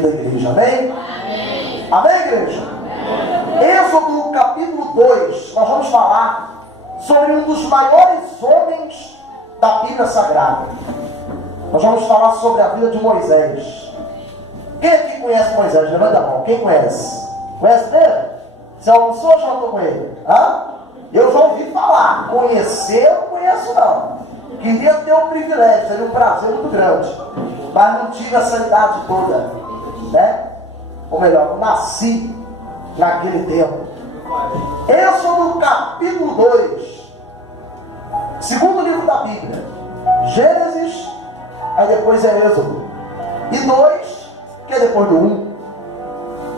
da igreja, amém? Amém, amém, igreja? Amém. Êxodo capítulo 2, nós vamos falar sobre um dos maiores homens da Bíblia Sagrada. Nós vamos falar sobre a vida de Moisés. Quem aqui conhece Moisés? Levanta a mão. Quem conhece? Conhece ele? Você almoçou ou jantou com ele? Hã? Eu já ouvi falar. Conhecer eu não conheço não. Queria ter um privilégio, seria um prazer muito grande. Mas não tive essa idade toda, né? Ou melhor, eu nasci naquele tempo. Êxodo capítulo 2, segundo livro da Bíblia. Gênesis, aí depois é Êxodo. E 2, que é depois do 1.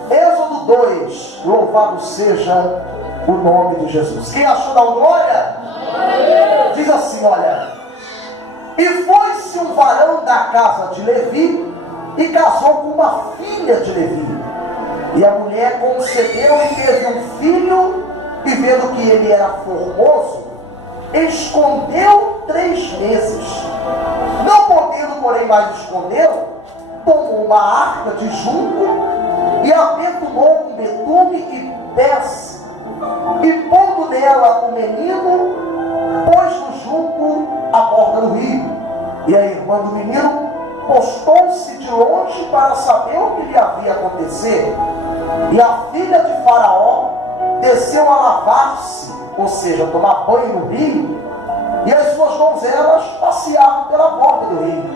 Êxodo 2, louvado seja o nome de Jesus. Quem achou da glória? Diz assim, olha. E foi-se um varão da casa de Levi e casou com uma filha de Levi. E a mulher concebeu e teve um filho, e vendo que ele era formoso, escondeu 3 meses. Não podendo, porém, mais escondê-lo, tomou uma arca de junco e a perfumou com betume e pés, e pondo nela o menino, pôs no junco à borda do rio. E a irmã do menino postou-se de longe para saber o que lhe havia acontecido. E a filha de Faraó desceu a lavar-se, ou seja, tomar banho no rio, e as suas donzelas passeavam pela borda do rio.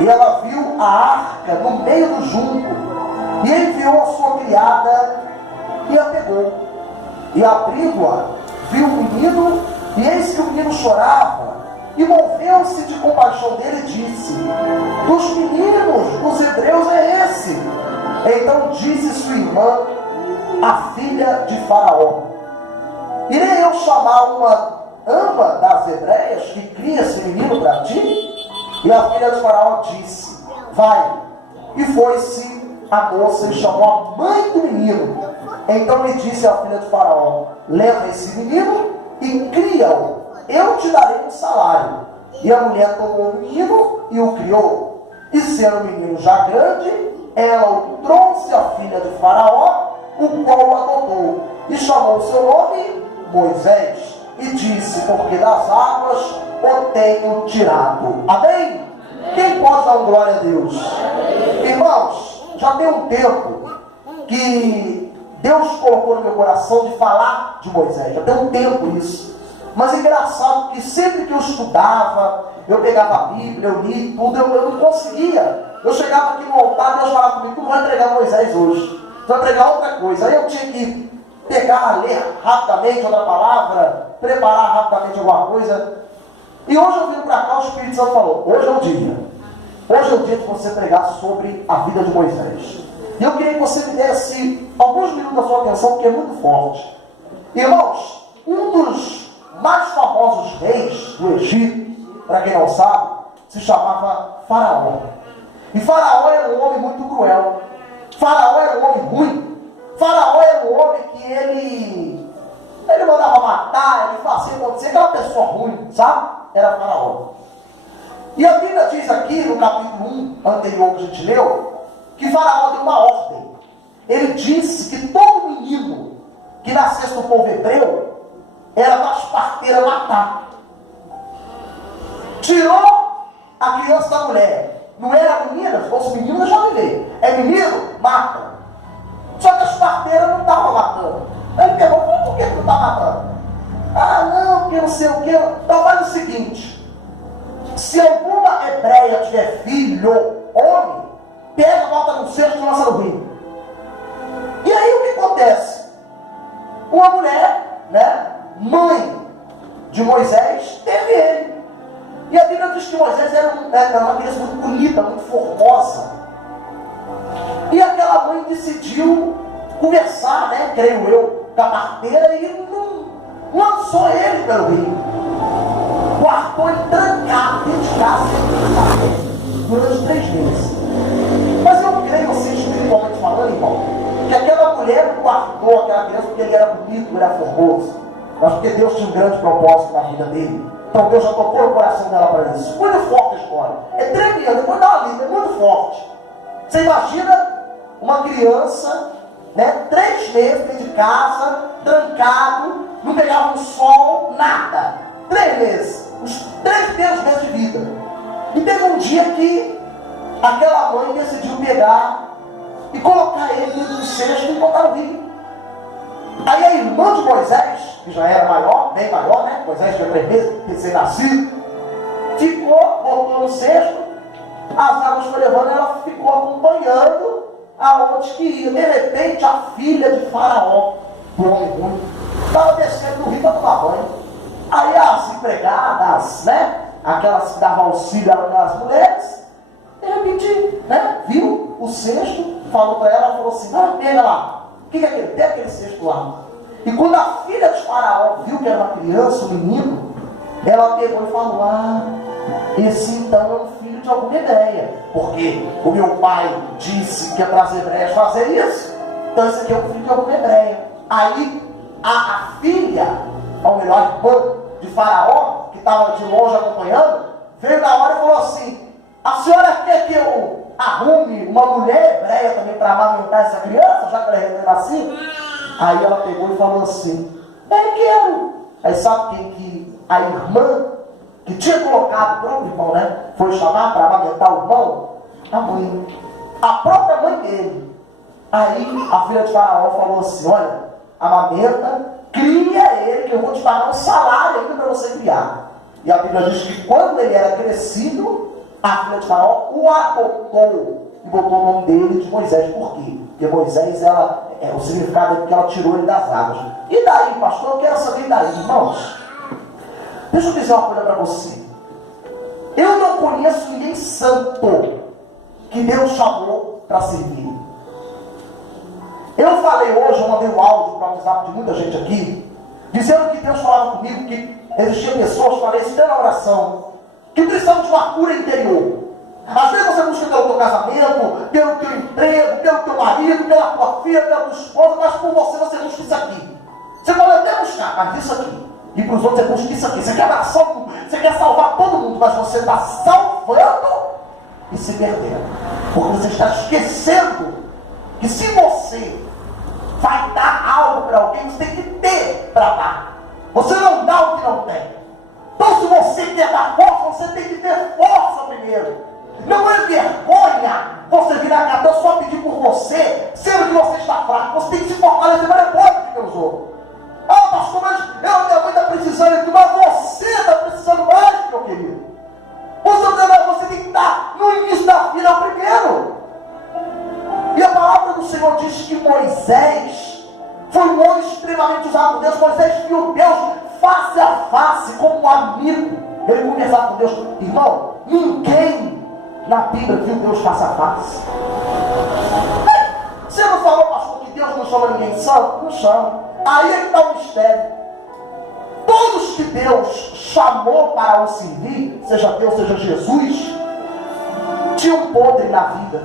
E ela viu a arca no meio do junco, e enviou a sua criada e a pegou. E abrindo-a, viu o menino, e eis que o menino chorava. E moveu-se de compaixão dele e disse: dos meninos dos hebreus é esse. Então disse sua irmã, a filha de Faraó: irei eu chamar uma ama das hebreias que cria esse menino para ti? E a filha de Faraó disse: vai. E foi-se a moça e chamou a mãe do menino. Então lhe disse a filha de Faraó: leva esse menino e cria-o, eu te darei um salário. E a mulher tomou o menino e o criou. E sendo o menino já grande, ela o trouxe à filha de Faraó, o qual o adotou. E chamou o seu nome Moisés. E disse: porque das águas o tenho tirado. Amém? Quem pode dar glória a Deus? Irmãos, já tem um tempo que Deus colocou no meu coração de falar de Moisés. Já tem um tempo isso. Mas é engraçado que sempre que eu estudava, eu pegava a Bíblia, eu li tudo, eu não conseguia. Eu chegava aqui no altar e Deus falava comigo: tu não vai entregar Moisés hoje, tu vai entregar outra coisa. Aí eu tinha que pegar, ler rapidamente outra palavra, preparar rapidamente alguma coisa. E hoje eu vim para cá, o Espírito Santo falou: hoje é o dia. Hoje é o dia de você pregar sobre a vida de Moisés. E eu queria que você me desse alguns minutos da sua atenção, porque é muito forte. Irmãos, um dos mais famosos reis do Egito, para quem não sabe, se chamava Faraó. E Faraó era um homem muito cruel. Faraó era um homem ruim. Faraó era um homem que ele mandava matar, ele fazia acontecer, aquela pessoa ruim, sabe? Era Faraó. E a Bíblia diz aqui no capítulo 1 anterior que a gente leu, que Faraó deu uma ordem. Ele disse que todo menino que nascesse do povo hebreu era para as parteiras matar. Tirou a criança da mulher. Não era menina, se fosse menino eu já me veio. É menino? Mata. Só que as parteiras não estavam matando. Aí ele perguntou: por que não está matando? Ah, não, porque não sei o que. Então faz o seguinte: se alguma hebreia tiver filho, homem, pega, bota no cesto e lança no rio. E aí o que acontece? Uma mulher, né, mãe de Moisés, teve ele. E a Bíblia diz que Moisés era uma criança muito bonita, muito formosa. E aquela mãe decidiu conversar, né, creio eu, com a parteira, e não lançou ele pelo rio. Guardou ele trancado dentro de casa durante 3 meses. Mas eu creio, assim, espiritualmente falando, irmão, que aquela mulher não guardou aquela criança porque ele era bonito, ele era formoso, mas porque Deus tinha um grande propósito na vida dele. Então Deus já tocou no coração dela para isso. Muito forte a história. É tremenda, depois dá uma lida, é muito forte. Você imagina uma criança, né, 3 meses dentro de casa, trancado, não pegava um sol, nada. 3 meses, os 3 primeiros meses de vida. E teve um dia que aquela mãe decidiu pegar e colocar ele dentro do cesto e botar no rio. Aí a irmã de Moisés, que já era maior, bem maior, né? Moisés tinha 3 meses, recém-nascido, ficou, botou no cesto, as águas foram levando, ela ficou acompanhando aonde que ia. De repente, a filha de Faraó, do homem ruim, estava descendo no rio para tomar banho. Aí as empregadas, né? Aquelas que davam auxílio às mulheres, de repente, né? Viu o cesto, falou para ela, falou assim: ah, pega lá. O que é aquele? Pega aquele cesto lá. E quando a filha de Faraó viu que era uma criança, um menino, ela pegou e falou: ah, esse então é um filho de alguma ideia, porque o meu pai disse que ia para as hebreias fazer isso, então esse aqui é um filho de alguma ideia. Aí a filha, ou melhor, a irmã de Faraó, que estava de longe acompanhando, veio na hora e falou assim: a senhora quer que eu arrume uma mulher hebreia também para amamentar essa criança, já que ela é nascida? Aí ela pegou e falou assim: quero. Aí sabe quem que a irmã que tinha colocado o próprio irmão, né, foi chamar para amamentar o irmão? A mãe, a própria mãe dele. Aí a filha de Faraó falou assim: olha, amamenta, cria ele, que eu vou te pagar um salário ainda para você criar. E a Bíblia diz que quando ele era crescido, a filha de Faraó o adotou e botou o nome dele de Moisés. Por quê? Porque Moisés, o significado é que ela tirou ele das águas. E daí, pastor, eu quero saber daí, irmãos. Deixa eu dizer uma coisa para você. Eu não conheço ninguém santo que Deus chamou para servir. Eu falei hoje, eu mandei um áudio para o WhatsApp de muita gente aqui, dizendo que Deus falava comigo que existiam pessoas, falei isso até na oração, que precisam de uma cura interior. Às vezes você busca pelo teu casamento, pelo teu emprego, pelo teu marido, pela tua filha, pela tua esposa, mas por você busca isso aqui. Você pode até buscar, mas isso aqui. E para os outros você busca isso aqui. Você quer abraçar o mundo, você quer salvar todo mundo, mas você está salvando e se perdendo. Porque você está esquecendo que se você vai dar algo para alguém, você tem que ter para dar. Você não dá o que não tem. Então se você quer dar força, você tem que ter força primeiro. Não é vergonha você virar a Deus só pedir por você, sendo que você está fraco. Você tem que se fortalecer, mas não pode pedir pelos outros. Ah, pastor, mas minha mãe está precisando de, mas você está precisando mais, meu querido. Você tem que estar no início da fila primeiro. E a palavra do Senhor diz que Moisés foi um homem extremamente usado por Deus. Moisés viu Deus face a face, como um amigo. Ele conversava com Deus. Irmão, ninguém na Bíblia viu Deus face a face. Você não falou, pastor, que Deus não chama ninguém santo? Não chama. Aí é que está o mistério. Todos que Deus chamou para o servir, seja Deus, seja Jesus, tinham um podre na vida.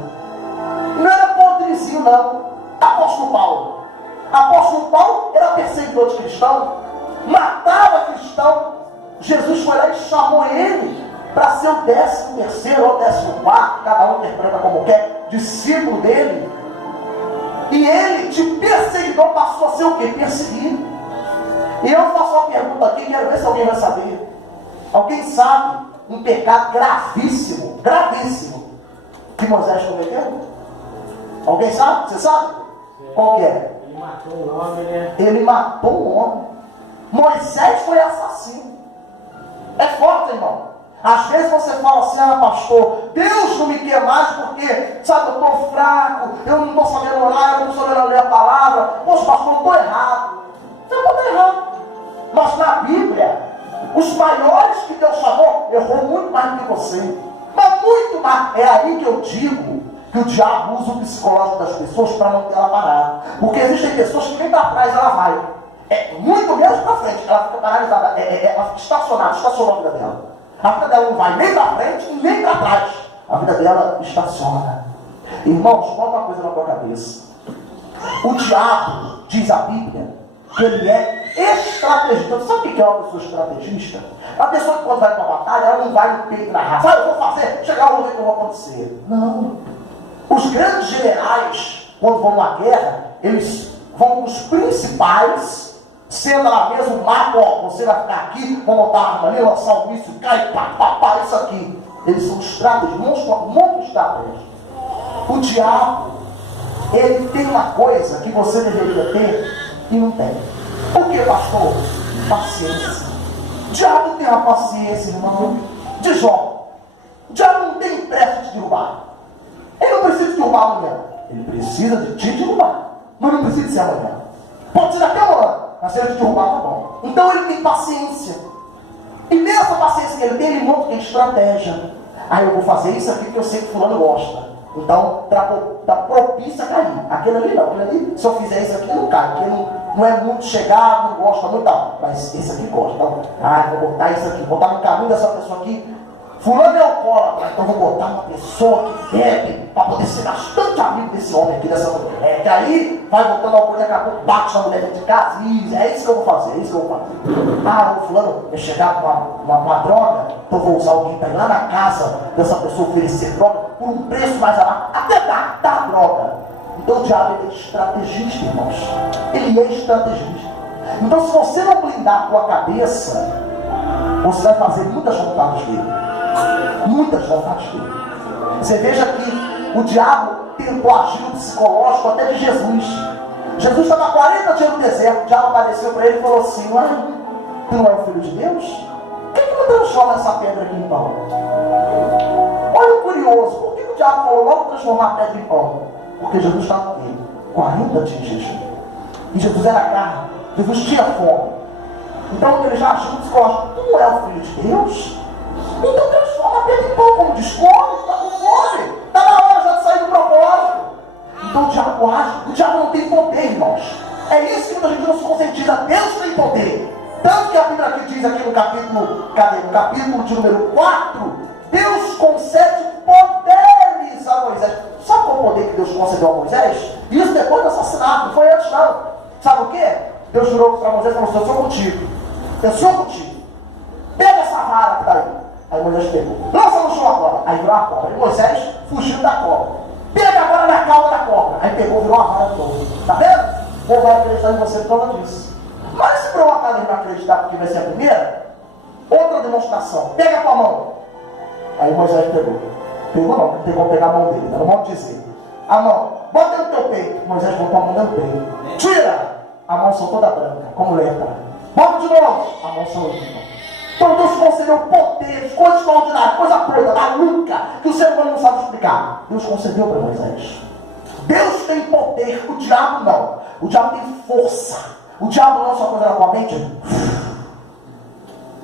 Não era podrezinho, não. Apóstolo Paulo. Apóstolo Paulo era perseguidor de cristão, matava cristão. Jesus foi lá e chamou ele para ser o 13º ou 14º, cada um interpreta como quer, discípulo dele. E ele, de perseguidor, passou a ser o quê? Perseguido. E eu faço uma pergunta aqui, quero ver se alguém vai saber. Alguém sabe um pecado gravíssimo, que Moisés cometeu? Alguém sabe? Você sabe? Qual que é? Ele matou um homem, né? Ele matou um homem. Moisés foi assassino. É forte, irmão. Às vezes você fala assim: ah, pastor, Deus não me quer mais porque, sabe, eu estou fraco, eu não estou sabendo orar, eu não estou sabendo ler a palavra. Poxa, pastor, eu estou errado. Você não está errado. Mas na Bíblia, os maiores que Deus chamou, errou muito mais do que você. Mas muito mais. É aí que eu digo que o diabo usa o psicológico das pessoas para manter ela parada. Porque existem pessoas que nem para trás ela vai. Muito menos para frente. Ela fica paralisada. Ela fica estacionou a vida dela. A vida dela não vai nem para frente e nem para trás. A vida dela estaciona. Irmãos, bota uma coisa na tua cabeça. O diabo, diz a Bíblia, que ele é estrategista. Sabe o que é uma pessoa estrategista? A pessoa que quando vai para a batalha, ela não vai no peito na raça. Ah, eu vou fazer, chegar o momento que eu vou acontecer. Não. Os grandes generais, quando vão à guerra, eles vão com os principais, sendo lá mesmo o mato, ó, você vai ficar aqui, vão botar a arma ali, lançar um míssil, cai, pá, pá, pá, isso aqui. Eles são estratégias, muito estratégias. O diabo, ele tem uma coisa que você deveria ter e não tem. Por que, pastor? Paciência. O diabo tem uma paciência, irmão, de Jó. O diabo não tem pressa de te derrubar. Ele não precisa te derrubar amanhã. Ele precisa de te derrubar. Mas não precisa ser amanhã. Pode ser daqui a um ano. Mas se ele te derrubar, tá bom. Então ele tem paciência. E nessa paciência que ele tem, ele monta uma estratégia. Ah, eu vou fazer isso aqui porque eu sei que fulano gosta. Então, está propício a cair. Aquele ali não. Aquele ali, se eu fizer isso aqui, não cai. Porque não é muito chegado, não gosta muito, não. Mas esse aqui gosta. Então, vou botar isso aqui. Vou botar no caminho dessa pessoa aqui. Fulano é alcoólatra, então vou botar uma pessoa que bebe para poder ser bastante amigo desse homem aqui, dessa mulher. Que aí vai botando álcool e daqui a pouco bate na mulher dentro de casa. E é isso que eu vou fazer, é isso que eu vou fazer. Ah, o fulano vai chegar com uma droga, então vou usar alguém para ir lá na casa dessa pessoa oferecer droga por um preço mais alto. Até dar a droga. Então o diabo é estrategista, irmãos. Ele é estrategista. Então se você não blindar a tua cabeça, você vai fazer muitas vontades dele. Muitas vontades dele. Você veja que o diabo tentou agir no psicológico até de Jesus. Jesus estava 40 dias no deserto. O diabo apareceu para ele e falou assim: tu não é o filho de Deus? Por que não transforma essa pedra aqui em pão? Olha o curioso. Por que o diabo falou logo transformar a pedra em pão? Porque Jesus estava com ele 40 dias de jejum. E Jesus era carne. Jesus tinha fome. Então ele já agiu no psicológico. Tu não é o filho de Deus? Então transforma a pedra em pão, como diz, come, está com fome, está na hora já de sair do propósito. Então o diabo age, o diabo não tem poder, irmãos. É isso que muita gente não se conscientiza. Deus tem poder. Tanto que a Bíblia aqui diz aqui no capítulo, no capítulo de número 4, Deus concede poderes a Moisés. Sabe qual o poder que Deus concedeu a Moisés? Isso depois do assassinato, não foi antes não. Sabe o que? Deus jurou para Moisés e falou: eu sou contigo. Eu sou contigo. Pega essa vara que está aí. Aí Moisés pegou. Lança no chão agora. Aí virou a cobra. E Moisés fugiu da cobra. Pega agora na cauda da cobra. Aí pegou, virou a vara de novo. Está vendo? O povo vai acreditar em você por causa disso. Mas se por um acaso ele não acreditar porque vai ser a primeira, outra demonstração. Pega a tua mão. Aí Moisés pegou. Pegou não, pegou pegar a mão dele. Era o modo de dizer. A mão. Bota no teu peito. Moisés botou a mão no peito. Tira. A mão são toda branca, como lepra. Bota de novo. A mão são limpa. Então Deus concedeu poderes, coisas extraordinárias, coisa doida, maluca, que o ser humano não sabe explicar. Deus concedeu para Moisés. Deus tem poder, o diabo não. O diabo tem força. O diabo não só coisa na tua mente.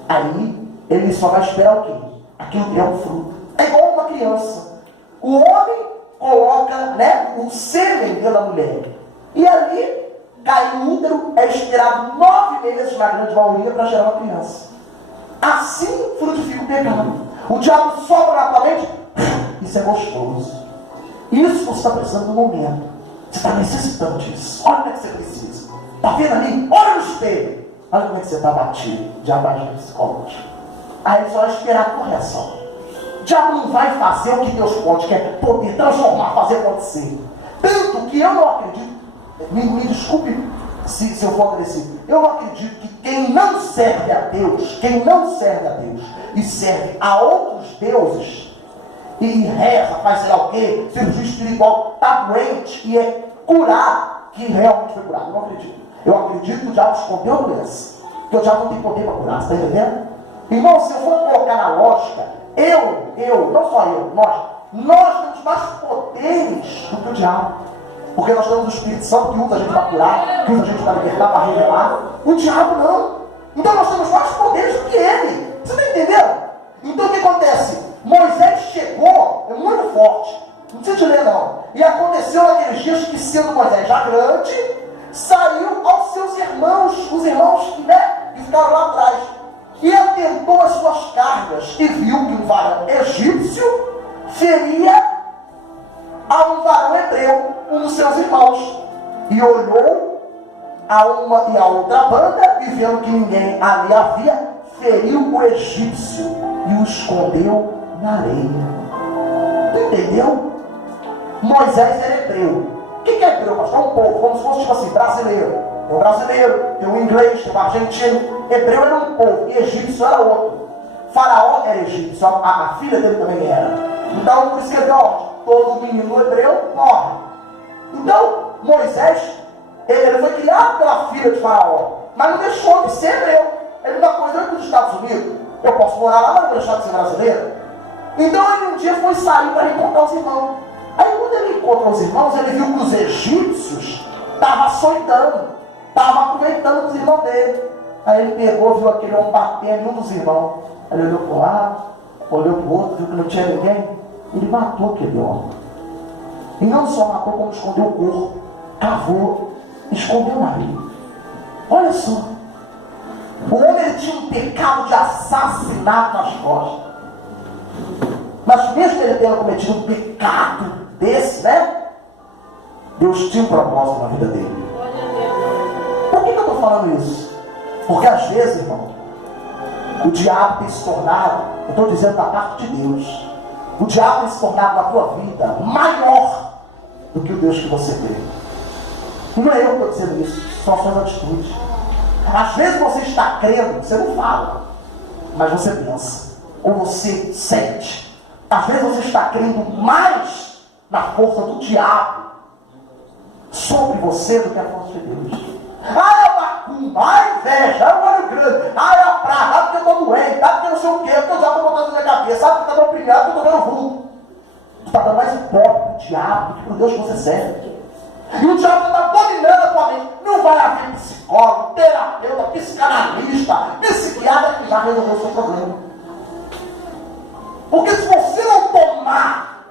Aí ele só vai esperar o quê? Aquilo que é o fruto. É igual uma criança. O homem coloca, o sêmen dentro da mulher. E ali cai no útero, é esperado 9 meses, na grande maioria, para gerar uma criança. Assim frutifica o pecado. O diabo sopra na tua mente. Isso é gostoso. Isso você está precisando no momento. Você está necessitando disso. Olha como é que você precisa. Está vendo ali? Olha no espelho. Olha como é que você está batido. O diabo age psicológico. Aí ele só vai esperar a correção. O diabo não vai fazer o que Deus pode, que é poder transformar, fazer acontecer. Tanto que eu não acredito. Me desculpe se eu for agressivo. Eu não acredito que quem não serve a Deus e serve a outros deuses e reza, faz sei lá o que, cirurgia espiritual, está doente e é curar, que realmente foi curado. Eu não acredito. Eu acredito que o diabo escondeu a doença, porque o diabo não tem poder para curar. Você está entendendo? Irmão, se eu for colocar na lógica, não só eu, nós temos mais poderes do que o diabo. Porque nós temos o Espírito Santo que usa a gente para curar, que usa a gente para libertar, para revelar. O diabo não. Então nós temos mais poderes do que ele. Você está entendendo? Então o que acontece? Moisés chegou, é muito forte. Não precisa te ler não. E aconteceu naqueles dias que, sendo Moisés já grande, saiu aos seus irmãos, os irmãos que ficaram lá atrás. E atentou as suas cargas e viu que um varão egípcio feria a um varão hebreu, um dos seus irmãos, e olhou a uma e a outra banda, e vendo que ninguém ali havia, feriu o egípcio e o escondeu na areia. Entendeu? Moisés era hebreu. O que é hebreu, pastor? É um povo, como se fosse tipo assim, brasileiro. Tem um brasileiro, tem um inglês, tem um argentino. Hebreu era um povo, e egípcio era outro. Faraó era egípcio, a filha dele também era. Então, por isso que ele ó, todo menino hebreu morre. Então, Moisés, ele foi criado pela filha de Faraó, mas não deixou de ser hebreu. Ele não coisa dos Estados Unidos. Eu posso morar lá, mas não vou deixar de ser brasileiro. Então, ele um dia foi sair para encontrar os irmãos. Aí, quando ele encontrou os irmãos, ele viu que os egípcios estavam açoitando, estavam aproveitando os irmãos dele. Aí ele pegou, viu aquele homem batendo em um dos irmãos. Aí ele olhou para um lado, olhou para o outro, viu que não tinha ninguém. Ele matou aquele homem. E não só matou, como escondeu o corpo, cavou, escondeu na areia. Olha só. O homem ele tinha um pecado de assassinato nas costas. Mas mesmo ele tendo cometido um pecado desse, né? Deus tinha um propósito na vida dele. Por que eu estou falando isso? Porque às vezes, irmão, o diabo tem se tornado, eu estou dizendo da parte de Deus, o diabo tem se tornado na tua vida maior do que o Deus que você crê. E não é eu que estou dizendo isso, são as suas atitudes. Às vezes você está crendo, você não fala, mas você pensa, ou você sente. Às vezes você está crendo mais na força do diabo sobre você do que a força de Deus. Ah, é macumba, ah, é inveja, ah, é o olho grande, ah, é a praga, ah, porque eu estou doente, ah, porque eu não sei o quê, porque eu já estou botando na minha cabeça, ah, porque eu estou oprimido, porque eu estou vendo vulto. Tu está dando mais ibope para o diabo do que para o Deus que você serve. E o diabo está dominando a tua mente. Não vai haver psicólogo, terapeuta, psicanalista, psiquiatra que já resolveu o seu problema. Porque se você não tomar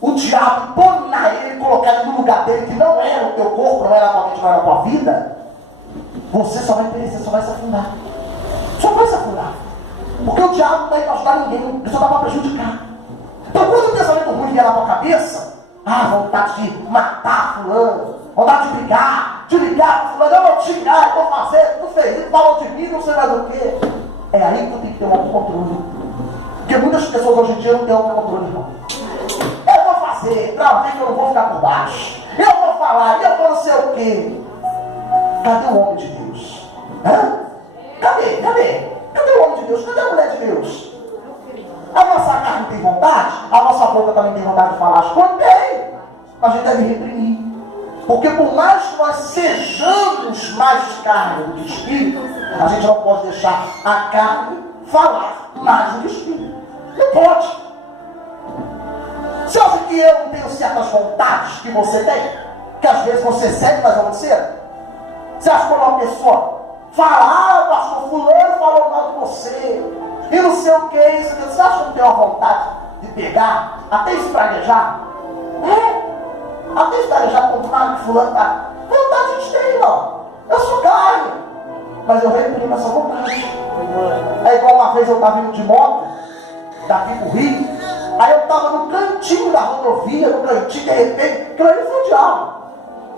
o diabo, dominar ele, colocar ele no lugar dele, que não era o teu corpo, não era a tua mente, não era a tua vida, você só vai perecer, só vai se afundar. Só vai se afundar. Porque o diabo não está aí para ajudar ninguém, ele só está para prejudicar. Então quando o pensamento ruim vier na tua cabeça, vontade de matar fulano, vontade de brigar, de ligar para fulano, eu vou te xingar, eu vou fazer, tu fez isso, falou de mim, não sei mais o quê. É aí que tu tem que ter um autocontrole. Porque muitas pessoas hoje em dia não têm autocontrole, não. Eu vou fazer, pra ver que eu não vou ficar por baixo. Eu vou falar, eu vou não sei o quê. Cadê o homem de Deus? Hã? Cadê? Cadê o homem de Deus? Cadê a mulher de Deus? A nossa carne tem vontade? A nossa boca também tem vontade de falar as coisas? Tem! Mas a gente deve reprimir. Porque por mais que nós sejamos mais carne do que espírito, a gente não pode deixar a carne falar mais do que espírito. Não pode. Você acha que eu não tenho certas vontades que você tem? Que às vezes você sente, mas não você? Você acha que quando uma pessoa fala, pastor fulano falou mal de você, e não sei o que, isso, você acha que não tem uma vontade de pegar, até espraguejar? Até espraguejar com o que fulano tá. Vontade a gente tem, irmão. Eu sou carne, mas eu reprimo essa vontade. É igual uma vez eu estava indo de moto, daqui pro Rio, aí eu estava no cantinho da rodovia, no cantinho, de repente, aquilo ali foi o diabo.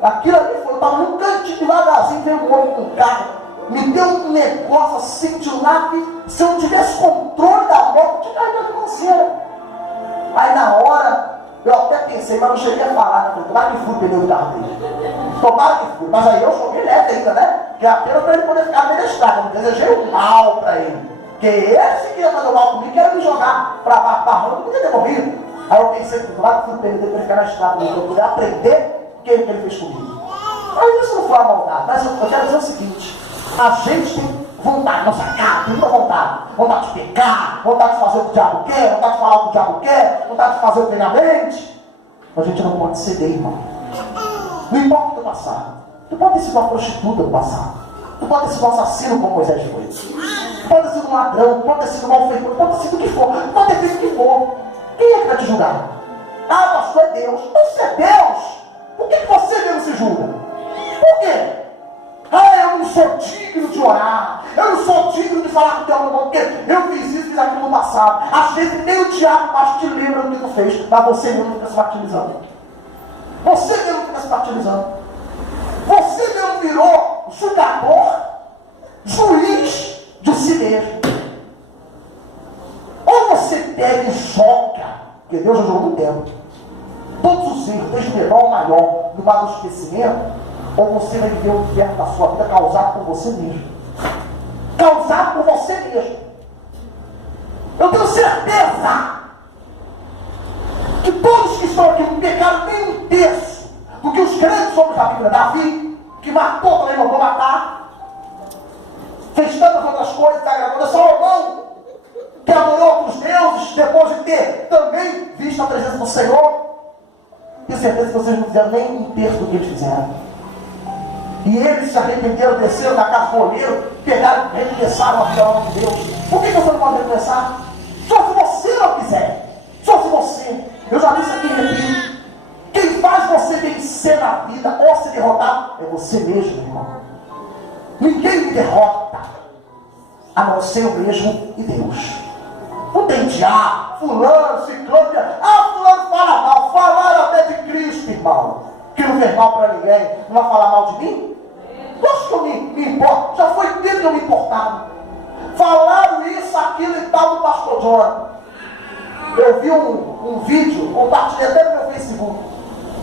Aquilo ali foi, eu estava num cantinho devagarzinho, veio um homem com um carro, me deu um negócio assim de lá que se eu não tivesse controle da moto, eu tinha caído na financeira. Aí na hora, eu até pensei, mas não cheguei a falar, né? Tomara que fui o pneu do carro dele. Tomara que fui, mas aí eu joguei leve ainda, né? Que é apenas para ele poder ficar no meio da estrada. Eu não desejei o mal para ele. Porque ele, se queria fazer o mal comigo, queria me jogar para baixo da rua, não podia ter morrido. Aí eu pensei, tomara que fui o pneu dele para ele ficar na estrada, para eu poder aprender o que ele fez comigo. Mas isso não foi a maldade, mas eu quero dizer o seguinte: a gente tem vontade, nossa cara, tem muita vontade. Vontade de pecar, vontade de fazer o que o diabo quer, vontade de falar o que o diabo quer, vontade de fazer o que vem na mente. Mas a gente não pode ceder, irmão. Não importa o teu passado. Tu pode ter sido uma prostituta no passado. Tu pode ter sido um assassino como Moisés foi. Tu pode ter sido um ladrão, tu pode ter sido um malfeitor, tu pode ter sido o que for, tu pode ter feito o que for. Quem é que vai te julgar? Pastor, é Deus. Então se é Deus, por que você mesmo se julga? Por quê? Eu não sou digno de orar, eu não sou digno de falar com o teu irmão, porque eu fiz isso, fiz aquilo no passado. Às vezes nem o diabo mais te lembra do que tu fez, mas você mesmo fica se martirizando. Você mesmo fica se martirizando. Você mesmo virou julgador, juiz de si mesmo. Ou você pega e joga, porque Deus já jogou no tempo. todos os erros, desde o menor ao maior, no mar do esquecimento, ou você vai viver o inferno da sua vida causado por você mesmo. Causado por você mesmo. Eu tenho certeza que todos que estão aqui não pecaram nem um terço do que os grandes homens da Bíblia, Davi, que matou, também mandou matar, fez tantas outras coisas, agradou Salomão, que adorou outros deuses, depois de ter também visto a presença do Senhor. Tenho certeza que vocês não fizeram nem um terço do que eles fizeram. E eles se arrependeram, desceram na casa do olheiro, pegaram, recomeçaram a vida ao nome de Deus. Por que você não pode recomeçar? Só se você não quiser. Só se você. Eu já disse aqui, repito. Quem faz você vencer na vida ou se derrotar é você mesmo, irmão. Ninguém me derrota, a não ser eu mesmo e Deus. Não tem diabo, fulano, ciclano. Fulano fala mal. Falaram até de Cristo, irmão, que não fez mal para ninguém. Não vai falar mal de mim? Acho que eu me importo. Já foi tempo que eu me importava. Falaram isso, aquilo e tal do pastor John. Eu vi um vídeo, compartilhei até no meu Facebook.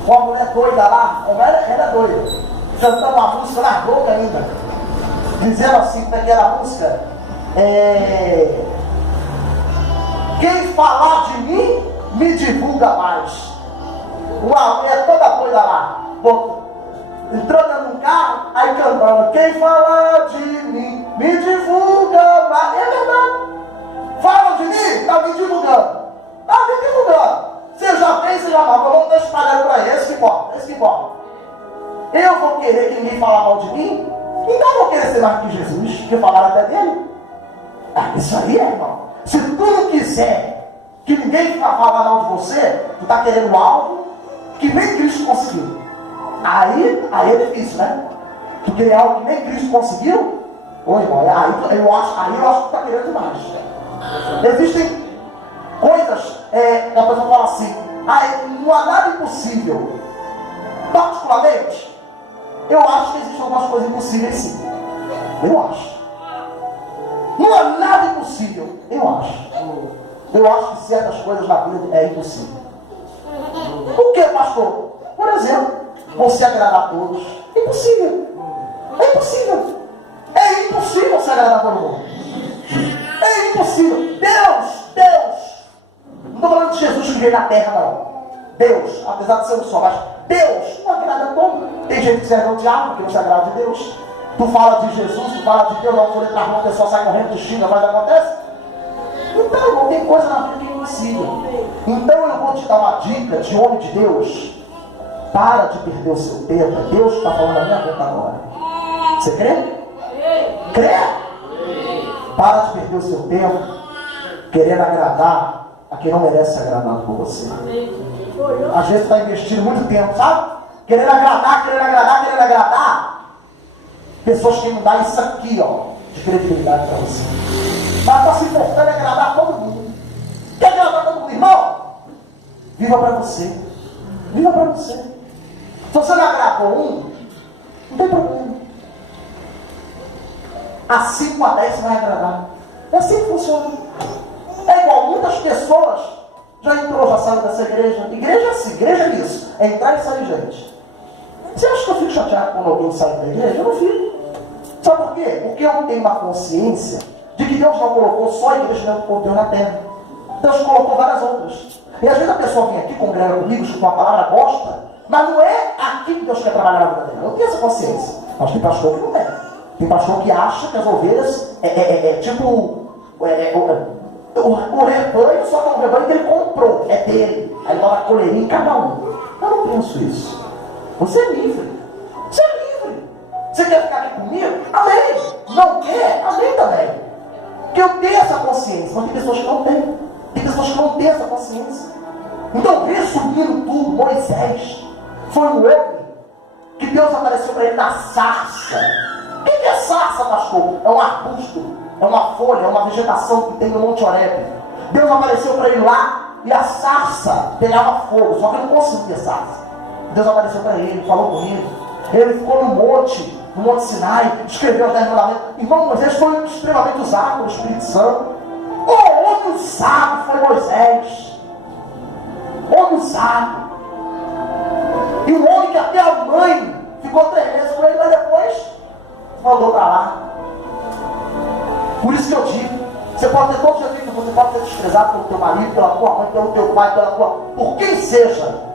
Uma mulher doida lá, ela é doida, cantando uma música mais louca ainda, dizendo assim, como é que era a música? Quem falar de mim, me divulga mais. Uma mulher toda doida lá, entrou dentro de um carro, aí cantando, quem falar de mim, me divulga mais. É verdade. Fala de mim, está me divulgando. Está me divulgando. Seja bem, seja mal, vamos estar espalhando para ele. Esse que importa, esse que importa. Eu vou querer que ninguém fale mal de mim? Então eu vou querer ser mais que Jesus, que falaram até dele. Isso aí, irmão. Se tu não quiser que ninguém fale mal de você, tu está querendo algo que nem Cristo conseguiu. Aí é difícil, né? Tu querer algo que nem Cristo conseguiu? Ô irmão, aí eu acho que tu está querendo demais. Existem coisas, a pessoa fala assim, não há nada impossível. Particularmente, eu acho que existem algumas coisas impossíveis sim. Eu acho. Não há nada impossível. Eu acho. Eu acho que certas coisas na vida é impossível. Por que, pastor? Por exemplo, você agradar a todos. Impossível. É impossível. É impossível você agradar a todo mundo. É impossível. Deus. Não estou falando de Jesus que veio na terra, não. Deus, apesar de ser um só, mas Deus não agrada a todo. Tem gente que serve ao diabo, que não se agrada de Deus. Tu fala de Jesus, tu fala de Deus, não for entrar na pessoa sai correndo, te xinga, mas acontece. Então, não tem coisa na vida que é impossível. Então eu vou te dar uma dica de homem de Deus. Para de perder o seu tempo. Deus está falando na minha boca agora. Você crê? Crê? Para de perder o seu tempo querendo agradar a quem não merece ser agradado por você. Às vezes está investindo muito tempo, sabe? Querendo agradar. Pessoas que não dão isso aqui, ó, de credibilidade para você. Mas está se importando em agradar todo mundo. Quer agradar todo mundo, irmão? Viva para você. Viva para você. Se você não agradou um, não tem problema. A 5 a 10 você vai agradar. É assim que funciona. É igual muitas pessoas já entrou, já saiu dessa igreja. Igreja é assim, igreja é isso. É entrar e sair gente. Você acha que eu fico chateado quando alguém sai da igreja? Eu não fico. Sabe por quê? Porque eu tenho uma consciência de que Deus não colocou só a igreja dentro do Deus na terra. Deus colocou várias outras. E às vezes a pessoa vem aqui, congrega comigo, escuta uma palavra, gosta, mas não é aqui que Deus quer trabalhar na vida dela. Eu tenho essa consciência. Mas tem pastor que não é. Tem pastor que acha que as ovelhas o rebanho, só que é um rebanho que ele comprou, é dele. Aí ele dá uma coleirinha em cada um. Eu não penso isso. Você é livre. Você é livre. Você quer ficar aqui comigo? Amém. Não quer? Amém também. Porque eu tenho essa consciência, mas tem pessoas que não têm. Tem pessoas que não têm essa consciência. Então, resumindo tudo, Moisés foi um homem que Deus apareceu para ele na sarça. O que é sarça, pastor? É um arbusto, é uma folha, é uma vegetação que tem no Monte Horebe. Deus apareceu para ele lá e a sarça pegava fogo, só que ele não conseguia sarça. Deus apareceu para ele, falou com ele. Ele ficou no Monte Sinai, escreveu os 10 mandamentos. Irmão, Moisés foi extremamente usado pelo Espírito Santo. O homem usado foi Moisés. Homem usado. E um homem que até a mãe ficou 3 meses com ele, mas depois mandou para lá. Por isso que eu digo, você pode ter todos os defeitos, você pode ser desprezado pelo teu marido, pela tua mãe, pelo teu pai, por quem seja.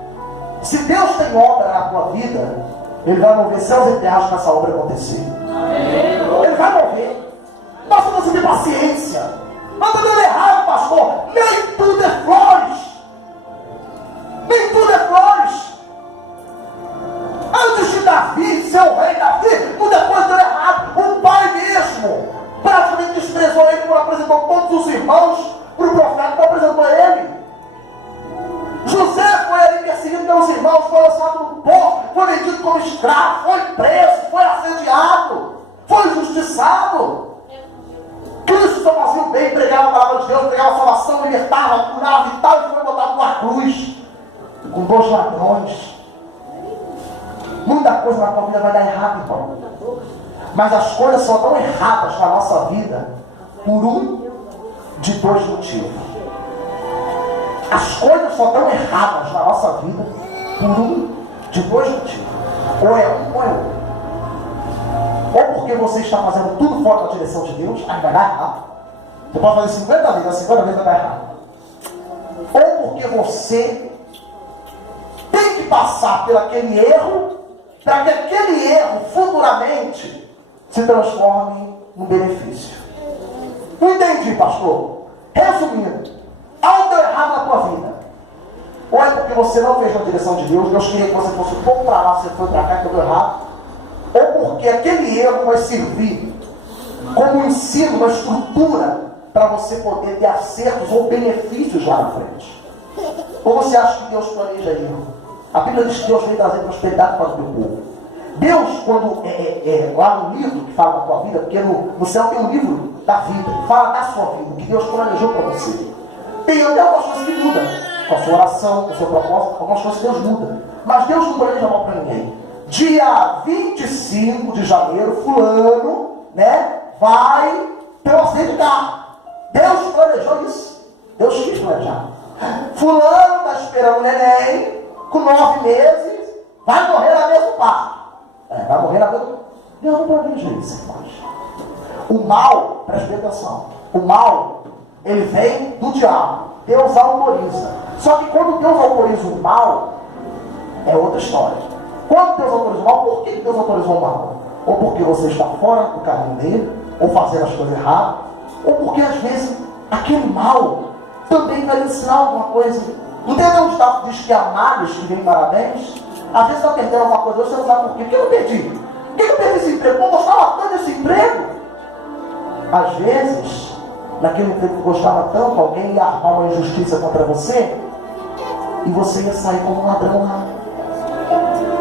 Se Deus tem obra na tua vida, Ele vai mover céus e terras para essa obra acontecer. Ele vai mover. Basta você ter paciência. Não está dando errado, pastor. Nem tudo é flores. Nem tudo é flores. Antes de Davi, seu rei Davi, não depois deu errado. O pai mesmo praticamente desprezou ele quando apresentou todos os irmãos para o profeta que apresentou ele. José foi ali perseguido pelos irmãos, foi lançado no poço, foi vendido como escravo, foi preso, foi assediado, foi injustiçado. Cristo só fazia o bem, pregava a palavra de Deus, pregava a salvação, libertava, curava e tal, e foi botado numa cruz com 2 ladrões. Muita coisa na tua vida vai dar errado, irmão. Mas as coisas só dão erradas na nossa vida por de 2 motivos. As coisas só dão erradas na nossa vida por de 2 motivos. Ou é um ou é outro. Ou porque você está fazendo tudo fora da direção de Deus, aí vai dar errado. Você pode fazer 50 vezes, 50 vezes vai dar errado. Ou porque você tem que passar por aquele erro, para que aquele erro futuramente se transforme num benefício. Não entendi, pastor. Resumindo, algo deu errado na tua vida. Ou é porque você não fez na direção de Deus, Deus queria que você fosse um pouco para lá, você foi para cá e deu errado. Ou porque aquele erro vai servir como um ensino, uma estrutura para você poder ter acertos ou benefícios lá na frente. Ou você acha que Deus planeja erro? A Bíblia diz que Deus vem trazer prosperidade para o teu povo. Deus, quando lá no livro que fala da tua vida, porque no céu tem um livro da vida, que fala da sua vida, que Deus planejou para você. Tem até algumas coisas que mudam, com a sua oração, com o seu propósito, algumas coisas que Deus muda. Mas Deus não planeja mal para ninguém. Dia 25 de janeiro, fulano, vai ter um acidente de carro. Deus planejou isso. Deus quis planejar. Fulano está esperando o neném, com 9 meses, vai morrer na mesma parte. Vai morrer na mesma. Deus não planeja isso, irmãos. O mal, preste atenção, o mal, ele vem do diabo. Deus autoriza. Só que quando Deus autoriza o mal, é outra história. Quando Deus autoriza o mal, por que Deus autorizou o mal? Ou porque você está fora do caminho dele, ou fazendo as coisas erradas, ou porque às vezes aquele mal também vai lhe ensinar alguma coisa. Entendeu onde está? Diz que há males que vem parabéns. Às vezes está perdendo alguma coisa, você não sabe por quê. Por que eu perdi? Por que eu perdi esse emprego? Pô, eu gostava tanto desse emprego. Às vezes, naquele emprego que gostava tanto, alguém ia armar uma injustiça contra você e você ia sair como um ladrão lá.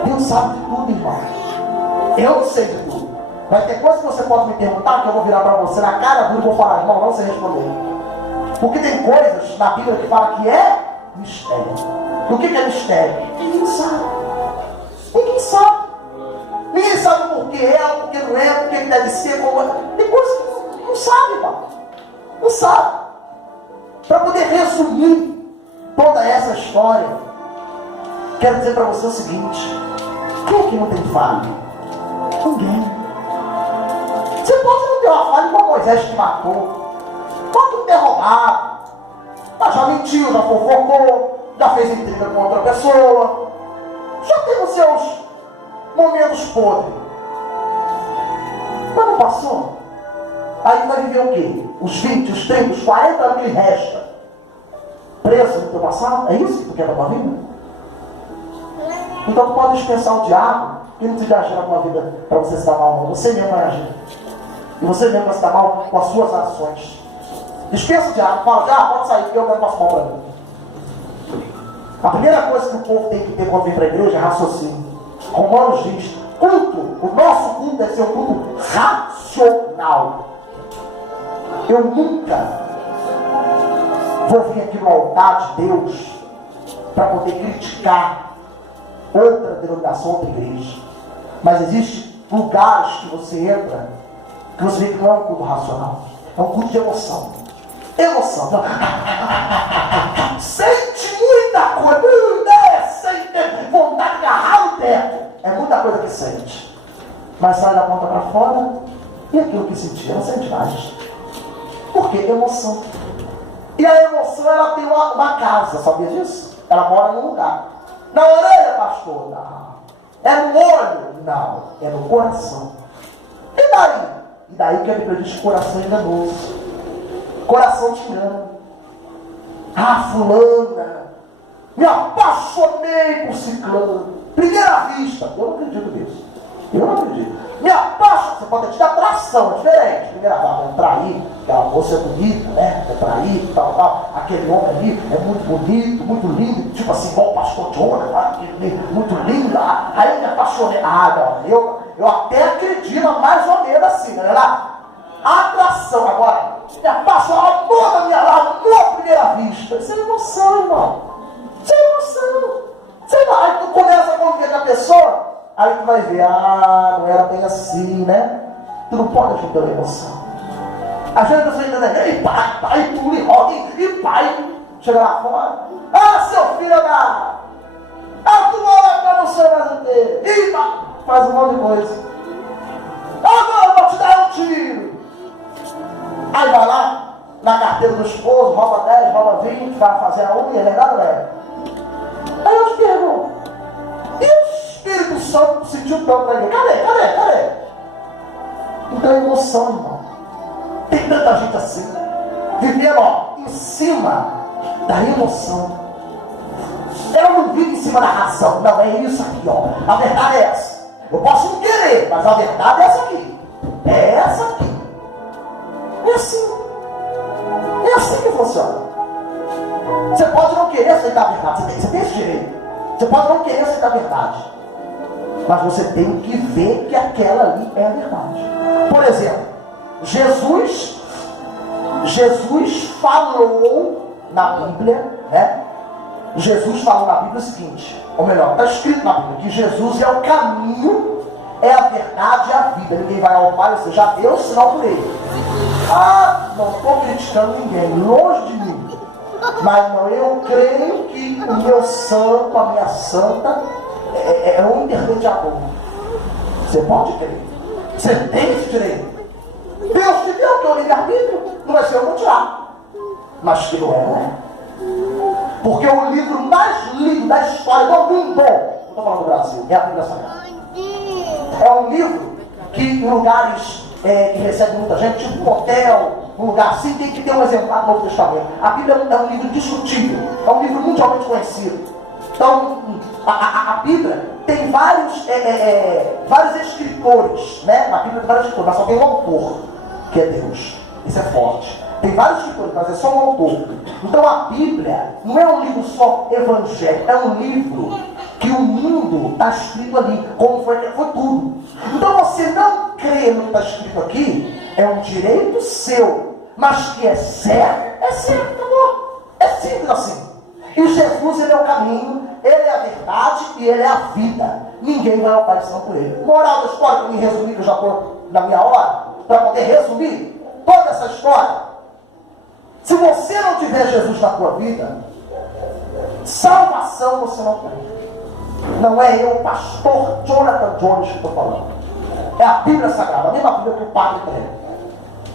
Deus sabe de tudo, irmão. Eu não sei de tudo. Vai ter coisa que você pode me perguntar que eu vou virar para você na cara dura e vou falar, irmão, não sei responder. Porque tem coisas na Bíblia que fala que é mistério. O que é mistério? Ninguém sabe. Ninguém sabe. Ninguém sabe por que é, por que não é, por que deve ser, como é. Tem coisas que não sabe, irmão. Não sabe. Para poder resumir toda essa história, quero dizer para você o seguinte: quem é que não tem falha? Ninguém. Você pode não ter uma falha igual Moisés que matou, pode não ter roubado, mas já mentiu, já fofocou, já fez intriga com outra pessoa, já teve os seus momentos podres. Mas não passou? Aí vai viver o quê? Os 20, os 30, os 40 anos que lhe resta preso no teu passado? É isso que tu quer para a tua vida? Então tu pode dispensar o diabo e não te agir na tua vida para você se dar mal, não. Você mesmo vai agir. E você mesmo vai se dar mal com as suas ações. Dispensa o diabo, fala, diabo, pode sair, porque eu não faço mal para mim. A primeira coisa que o povo tem que ter quando vem para a igreja é raciocínio. Romanos diz, culto, o nosso culto deve ser um culto racional. Eu nunca vou vir aqui no altar de Deus para poder criticar outra denominação, outra igreja. Mas existem lugares que você entra que você vê que não é um culto racional, é um culto de emoção. Emoção. Sente muita coisa, sente vontade de agarrar Afeto é muita coisa que sente, mas sai da ponta para fora e aquilo que sentia não sente mais. Por quê? Emoção. E a emoção, ela tem uma casa, sabia disso? Ela mora num lugar. Na orelha, pastor? Não. É no olho? Não. É no coração. E daí? E daí que a Bíblia diz coração enganoso. Coração te engana. Ah, fulana, me apaixonei por ciclano. Primeira vista. Eu não acredito nisso. Eu não acredito. Me apaixonei. Você pode ter atração, é diferente. Primeira vez, trair, aquela moça é bonita, né? É trair, tal. Aquele homem ali é muito bonito, muito lindo, tipo assim, igual o pastor Jonas, muito lindo. Aí eu me apaixonei. Ah, não, eu até acredito, mais ou menos assim, né? Atração. Agora, me apaixonou, amor da minha lá, amor à primeira vista. Isso é emoção, irmão. Isso é emoção. Sei lá, aí tu começa a conviver com a pessoa, aí tu vai ver, não era bem assim, né? Tu não pode agir pela emoção. Às vezes você ainda diz, ei pai, tu me roga, e pai, chega lá fora, seu filho da... tu não sei mais o quê, e pai, faz um monte de coisa. Não, eu vou te dar um tiro. Aí vai lá, na carteira do esposo, rouba 10, rouba 20, vai fazer a unha, é verdade ou não é? Aí eu te pergunto, e o Espírito Santo sentiu tanto para ele? Cadê? Então é emoção, irmão. Tem tanta gente assim, vivendo em cima da emoção. Ela não vive em cima da razão. Não, é isso aqui, ó. A verdade é essa. Eu posso não querer, mas a verdade é essa aqui. É essa aqui. É assim. É assim que funciona. Você pode não querer aceitar a verdade. Você tem esse direito. Você pode não querer aceitar a verdade, mas você tem que ver que aquela ali é a verdade. Por exemplo, Jesus falou na Bíblia, né? Jesus falou na Bíblia o seguinte, ou melhor, está escrito na Bíblia que Jesus é o caminho, é a verdade e a vida. Ninguém vai ao Pai, ou seja, a Deus, senão por ele. Não estou criticando ninguém, longe de mim. Mas não, eu creio que o meu santo, a minha santa, é um intermediador. Você pode crer. Você tem esse direito. Deus te deu o teu livre-arbítrio. Não vai ser eu vou tirar. Mas que não é. Porque o livro mais lido da história do mundo, não estou falando do Brasil, é a Bíblia Sagrada. É um livro que em lugares que recebe muita gente, tipo um hotel, um lugar assim, tem que ter um exemplar do Novo Testamento. A Bíblia é um livro discutível, é um livro mundialmente conhecido. Então, a Bíblia tem vários escritores, né? Na Bíblia tem vários escritores, mas só tem um autor, que é Deus. Isso é forte. Tem vários escritores, mas é só um autor. Então a Bíblia não é um livro só evangélico, é um livro que o mundo está escrito ali, como foi tudo. Então você não crê no que está escrito aqui, é um direito seu, mas que é certo, amor. É simples assim. E Jesus, ele é o caminho, ele é a verdade e ele é a vida. Ninguém vai ao Pai senão por ele. Moral da história, para me resumir, que eu já estou na minha hora, para poder resumir toda essa história. Se você não tiver Jesus na tua vida, salvação você não tem. Não é eu, pastor Jonathan Jones, que estou falando. É a Bíblia Sagrada, a mesma Bíblia que o padre prega.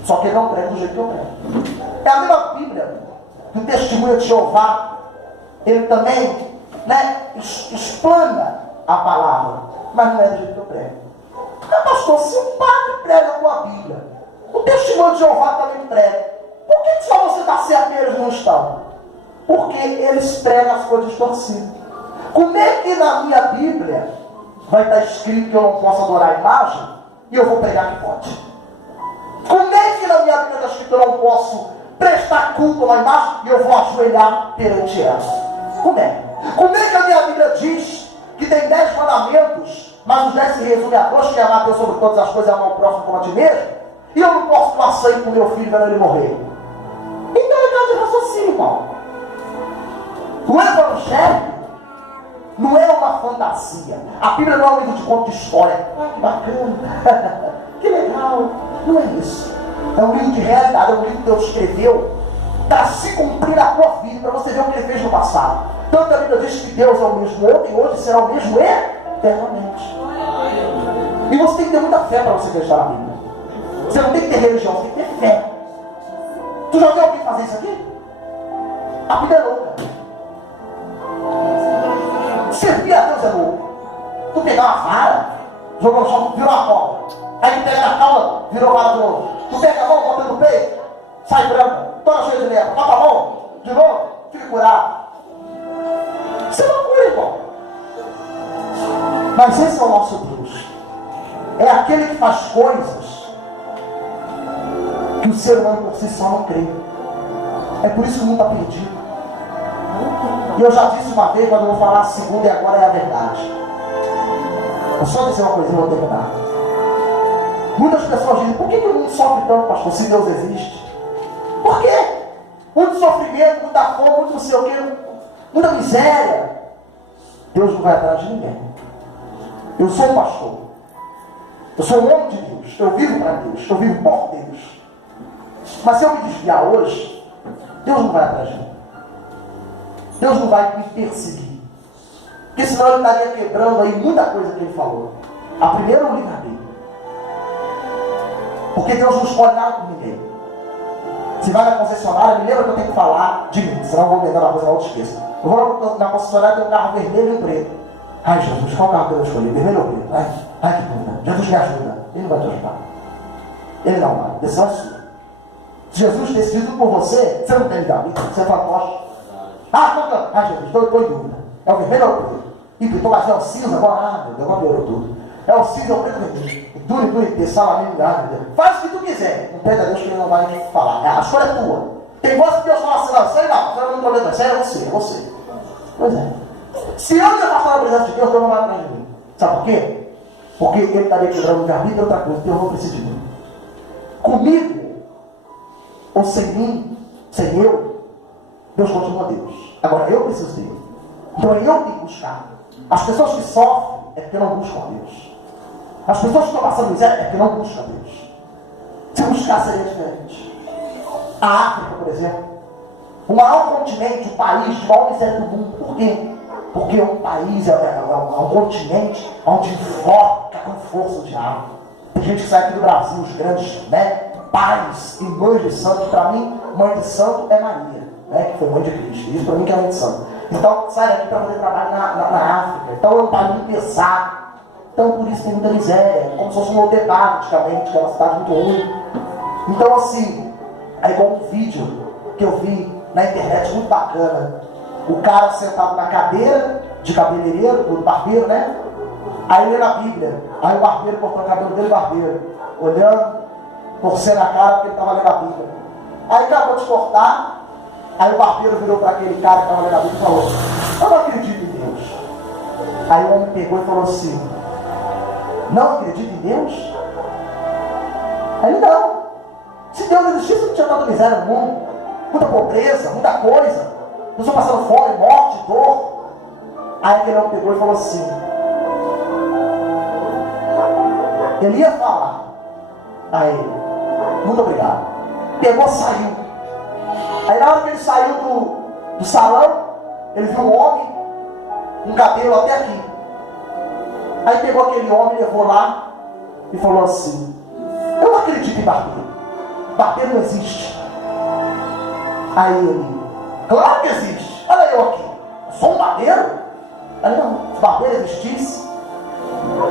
Só que ele não prega do jeito que eu prego. É a mesma Bíblia que o testemunho de Jeová, ele também, explana a palavra, mas não é do jeito que eu prego. Mas pastor, se o padre prega com a Bíblia, o testemunho de Jeová também prega, por que só você está certo e eles não estão? Porque eles pregam as coisas distorcidas. Como é que na minha Bíblia vai estar escrito que eu não posso adorar a imagem e eu vou pregar que pode? Como é que na minha Bíblia está escrito que eu não posso prestar culto a uma imagem e eu vou ajoelhar perante ela? Como é? Como é que a minha Bíblia diz que tem 10 mandamentos, mas os 10 se resumem a dois, que é amar a Deus sobre todas as coisas e amar o próximo como a ti mesmo, e eu não posso doar sangue para o meu filho quando ele morrer? Então é caso de raciocínio, irmão. O evangelho não é uma fantasia. A Bíblia não é um livro de conto de história. Que bacana, que legal. Não é isso. É um livro de realidade, é um livro que Deus escreveu para se cumprir a tua vida, para você ver o que ele fez no passado. Tanto a Bíblia diz que Deus é o mesmo ontem, hoje será o mesmo eternamente. E você tem que ter muita fé para você acreditar na Bíblia. Você não tem que ter religião, você tem que ter fé. Tu já viu alguém fazer isso aqui? A Bíblia é louca. Servir a Deus é louco. Tu pegar uma vara, jogar no chão, virou uma cobra. Aí tu pega na cauda, virou vara de novo. Tu pega a mão, bota no peito, sai branca, toda cheia de lepra. Bota a mão, de novo, fica curado. Isso é loucura, irmão. Mas esse é o nosso Deus. É aquele que faz coisas que o ser humano por si só não crê. É por isso que o mundo está perdido. E eu já disse uma vez, quando eu vou falar a segunda e agora é a verdade. Eu só dizer uma coisinha e vou terminar. Muitas pessoas dizem, por que o mundo sofre tanto, pastor, se Deus existe? Por quê? Muito sofrimento, muita fome, muito não sei o quê, muita miséria. Deus não vai atrás de ninguém. Eu sou um pastor. Eu sou um homem de Deus. Eu vivo para Deus. Eu vivo por Deus. Mas se eu me desviar hoje, Deus não vai atrás de mim. Deus não vai me perseguir. Porque senão ele estaria quebrando aí muita coisa que ele falou. A primeira é o livre-arbítrio. Porque Deus não escolhe nada por ninguém. Se vai na concessionária, me lembra que eu tenho que falar de mim, senão eu vou me dar uma coisa, não esqueça. Eu vou na concessionária, tem um carro vermelho e um preto. Ai, Jesus, qual carro que eu vou escolher? Vermelho ou preto? Ai, que dúvida. Jesus me ajuda. Ele não vai te ajudar. Ele não vai. Decisão é sua. Se Jesus decidido por você, você não tem livre-arbítrio. Você fala, poxa. Ai, Jesus, estou em dúvida. É o vermelho ou o preto? E pintou, mas é o cinza, agora, meu Deus, agora piorou tudo. É o cinza, é o preto, vermelho. Duro, salamento, faz o que tu quiser. Não pede a Deus que ele não vai falar. A escolha é tua. Tem coisa que Deus fala assim, não, isso aí não, não problema, isso aí é você. Pois é. Se eu me afastar da presença de Deus, Deus não vai atrás de mim. Sabe por quê? Porque ele estaria quebrando o caminho e outra coisa, Deus não precisa de mim. Comigo, ou sem mim, sem eu, Deus continua Deus. Agora eu preciso dele. Então eu tenho que buscar. As pessoas que sofrem é porque não buscam a Deus. As pessoas que estão passando miséria é porque não buscam a Deus. Se buscar seria diferente. A África, por exemplo, o maior continente, o país de maior miséria do mundo. Por quê? Porque é um país, é um continente onde foca com força o diabo. Tem gente que sai aqui do Brasil, os grandes, né, pais e mães de santo. Para mim, mãe de santo é Maria, né, que foi mãe de Cristo. Isso para mim que é mãe de santo. Então sai daqui para fazer trabalho na África. Então é um país muito pesado. Então por isso tem muita miséria. Como se fosse um Lodebar antigamente, que é uma cidade muito ruim. Então assim, é igual um vídeo que eu vi na internet muito bacana. O cara sentado na cadeira de cabeleireiro, do barbeiro, né? Aí lê na Bíblia. Aí o barbeiro cortando o cabelo dele, o barbeiro olhando, torcendo a cara porque ele estava lendo a Bíblia. Aí acabou de cortar. Aí o barbeiro virou para aquele cara que estava lendo a Bíblia e falou: eu não acredito em Deus. Aí o homem pegou e falou assim: não acredita em Deus? Aí ele: não. Se Deus existisse, não tinha tanta miséria no mundo, muita pobreza, muita coisa, pessoas passando fome, morte, dor. Aí aquele homem pegou e falou assim: ele ia falar. Aí ele: muito obrigado. Pegou, saiu. Aí na hora que ele saiu do salão, ele viu um homem, um cabelo até aqui. Aí pegou aquele homem, levou lá e falou assim: eu não acredito em barbeiro. Barbeiro não existe. Aí ele: claro que existe. Olha eu aqui. Eu sou um barbeiro? Aí não, se barbeiro existisse,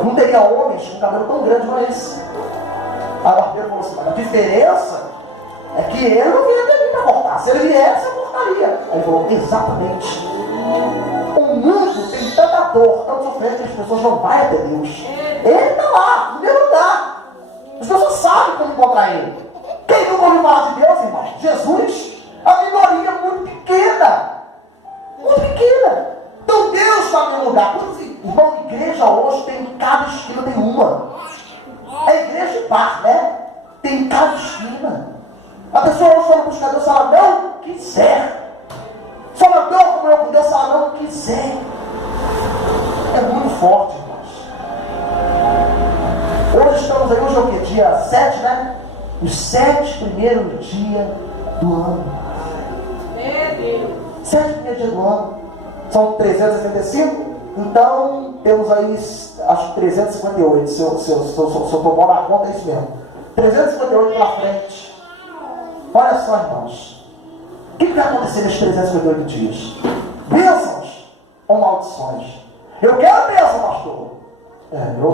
não teria homens com cabelo tão grande como esse. Aí o barbeiro falou assim: mas a diferença é que ele não vinha até mim para cortar. Se ele viesse, eu cortaria. Aí ele falou: exatamente. O mundo tem tanta dor, tanto sofrimento, que as pessoas não vão até Deus. Ele está lá, no primeiro lugar. As pessoas sabem como encontrar ele. Quem nunca ouviu falar de Deus, irmão? Jesus. A minoria muito pequena. Muito pequena. Então Deus está no lugar. Irmão, igreja hoje tem em cada esquina, tem uma. É igreja de paz, né? Tem em cada esquina. A pessoa hoje fala buscar Deus se ela não quiser. Só não deu comunhão com Deus se ela não quiser. É muito forte, irmãos. Hoje estamos aí, hoje é o quê? Dia 7, né? Os 7 primeiros dias do ano. 7 primeiros dias do ano. São 365. Então, temos aí, acho que 358, se eu estou mal na conta, é isso mesmo. 358 pela frente. Olha só, irmãos. O que vai acontecer nesses 358 dias? Bênçãos ou maldições? Eu quero bênção, pastor.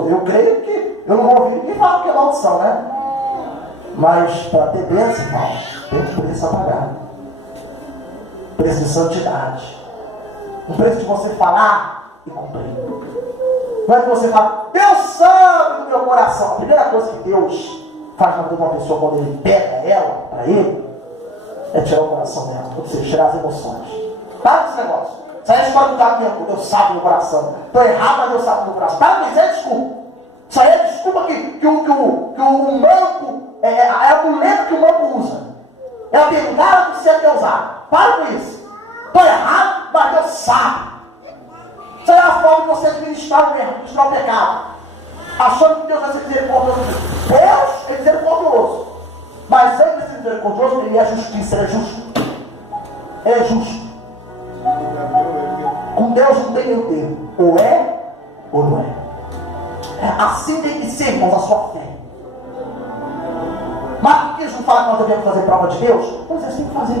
Eu creio que eu não vou ouvir ninguém falar que é maldição, né? Mas para ter bênção, irmão, tem um preço a pagar. Preço de santidade. Um preço de você falar e cumprir. Não é que você fala, Deus sabe no meu coração. A primeira coisa que Deus faz na vida de uma pessoa quando Ele pega ela para Ele é tirar o coração dela, ou seja, tirar as emoções. Para com esse negócio. Isso aí é história do gato, Deus sabe no meu coração. Estou errado, mas Deus sabe no meu coração. Para com isso, é desculpa. Isso aí é desculpa que o manco, é a muleta que o manco usa. Ela perguntar se é Deus sabe. Para com isso. Estou errado, mas Deus sabe. Isso aí é a forma de você administrar o pecado. Achando que Deus vai ser misericordioso. Deus é misericordioso. Mas antes de ser misericordioso, Ele é justiça, Ele é justo. Ele é justo. Com Deus não tem meio termo. Ou é, ou não é. Assim tem que ser, irmãos, a sua fé. Mas por que Jesus fala que nós devemos fazer prova de Deus? Pois é, você tem que fazer.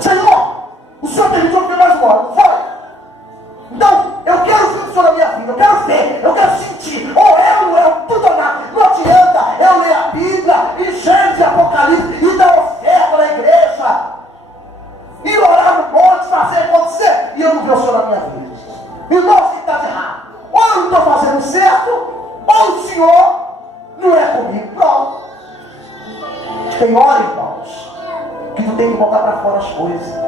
Senhor, o Senhor permitiu que eu mais moro, não foi? Então, eu quero ver o Senhor na minha vida, eu quero ver, eu quero sentir. Ou é ou não é, tudo ou nada. Não adianta eu ler a Bíblia, e Gênesis e Apocalipse, e dar oferta na igreja, e orar no monte, fazer acontecer, e eu não ver o Senhor na minha vida. Irmãos, o que está de errado? Ou eu não estou fazendo certo, ou o Senhor não é comigo. Pronto. Tem hora, irmãos, que tu tem que botar para fora as coisas.